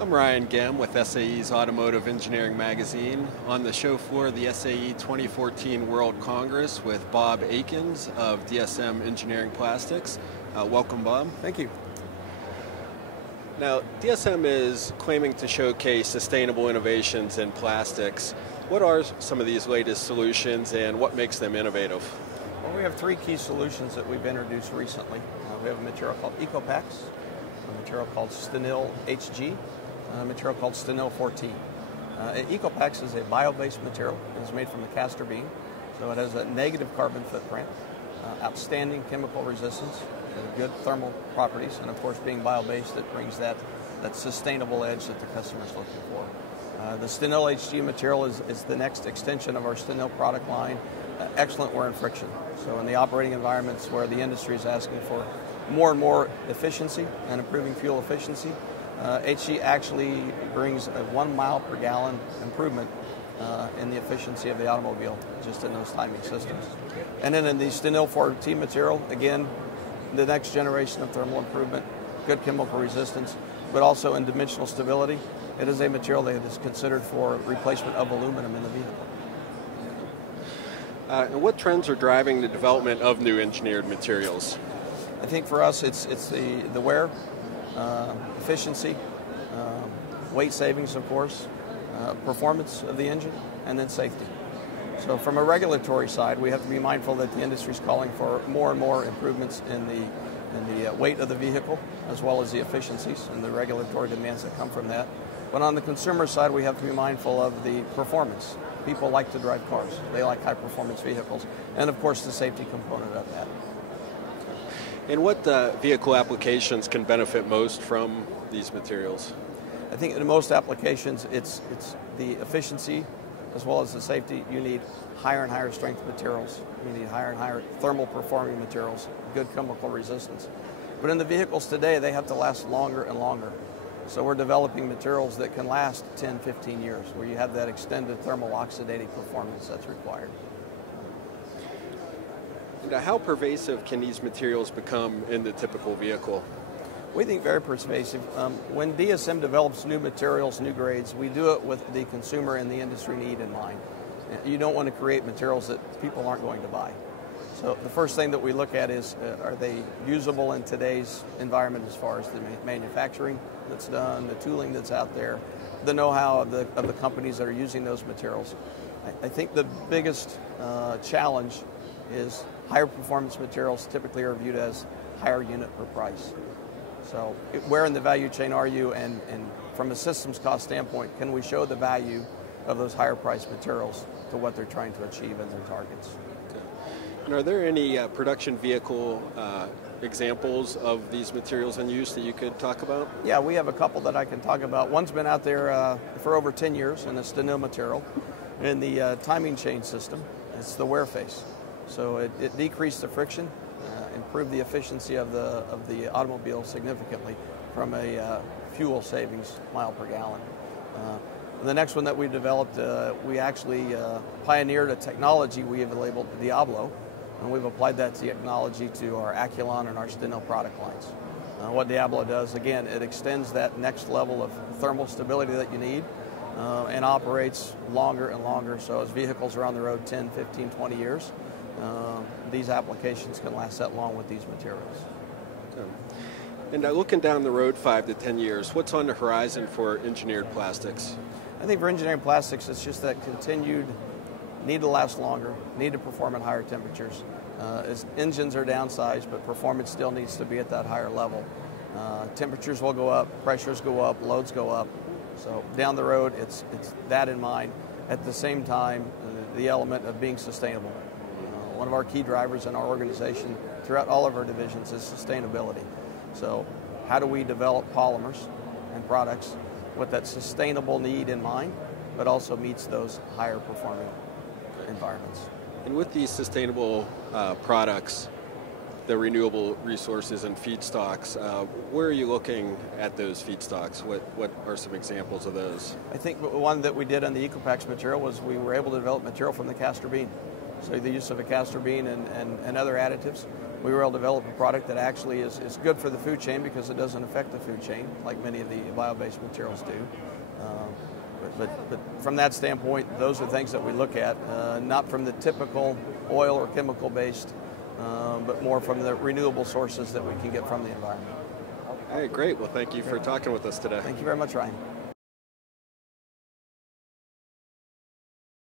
I'm Ryan Gem with SAE's Automotive Engineering magazine on the show floor of the SAE 2014 World Congress with Bob Akins of DSM Engineering Plastics. Welcome, Bob. Thank you. Now, DSM is claiming to showcase sustainable innovations in plastics. What are some of these latest solutions and what makes them innovative? Well, we have three key solutions that we've introduced recently. We have a material called EcoPax, a material called Stenil HG, a material called Stenil 14. EcoPax is a bio-based material. It's made from the castor bean, so it has a negative carbon footprint, outstanding chemical resistance, good thermal properties, and of course being bio-based, it brings that sustainable edge that the customer is looking for. The Stenil HG material is the next extension of our Stenil product line. Excellent wear and friction. So in the operating environments where the industry is asking for more and more efficiency and improving fuel efficiency, HG actually brings a 1 mile per gallon improvement in the efficiency of the automobile just in those timing systems. And then in the Stenil 14 material, again, the next generation of thermal improvement, good chemical resistance, but also in dimensional stability. It is a material that is considered for replacement of aluminum in the vehicle. And what trends are driving the development of new engineered materials? I think for us it's the wear, efficiency, weight savings of course, performance of the engine, and then safety. So from a regulatory side, we have to be mindful that the industry is calling for more and more improvements in the weight of the vehicle, as well as the efficiencies and the regulatory demands that come from that. But on the consumer side, we have to be mindful of the performance. People like to drive cars. They like high-performance vehicles. And, of course, the safety component of that. And what vehicle applications can benefit most from these materials? I think in most applications, it's the efficiency as well as the safety. You need higher and higher strength materials. You need higher and higher thermal performing materials, good chemical resistance. But in the vehicles today, they have to last longer and longer. So we're developing materials that can last 10, 15 years, where you have that extended thermal oxidating performance that's required. And how pervasive can these materials become in the typical vehicle? We think very pervasive. When DSM develops new materials, new grades, we do it with the consumer and the industry need in mind. You don't want to create materials that people aren't going to buy. So the first thing that we look at is, are they usable in today's environment as far as the manufacturing that's done, the tooling that's out there, the know-how of the companies that are using those materials. I think the biggest challenge is higher performance materials typically are viewed as higher unit per price. So where in the value chain are you, and from a systems cost standpoint, can we show the value of those higher priced materials to what they're trying to achieve in their targets? And are there any production vehicle examples of these materials in use that you could talk about? Yeah, we have a couple that I can talk about. One's been out there for over 10 years in a Stenil material. In the timing chain system, it's the wear face. So it decreased the friction, improved the efficiency of the automobile significantly from a fuel savings mile per gallon. The next one that we developed, we actually pioneered a technology we have labeled Diablo, and we've applied that technology to our Acculon and our Stenil product lines. What Diablo does, again, it extends that next level of thermal stability that you need and operates longer and longer. So as vehicles are on the road 10, 15, 20 years, these applications can last that long with these materials. And looking down the road 5 to 10 years, what's on the horizon for engineered plastics? I think for engineering plastics, it's just that continued need to last longer, need to perform at higher temperatures. As engines are downsized, but performance still needs to be at that higher level. Temperatures will go up, pressures go up, loads go up. So down the road, it's that in mind. At the same time, the element of being sustainable. One of our key drivers in our organization throughout all of our divisions is sustainability. So how do we develop polymers and products with that sustainable need in mind, but also meets those higher performing environments? And with these sustainable products, the renewable resources and feedstocks, where are you looking at those feedstocks? What are some examples of those? I think one that we did on the EcoPax material was we were able to develop material from the castor bean. So the use of a castor bean and other additives we were able to develop a product that actually is good for the food chain because it doesn't affect the food chain like many of the bio-based materials do. But from that standpoint, those are things that we look at, not from the typical oil or chemical-based, but more from the renewable sources that we can get from the environment. Hey, great. Well, thank you for talking with us today. Thank you very much, Ryan.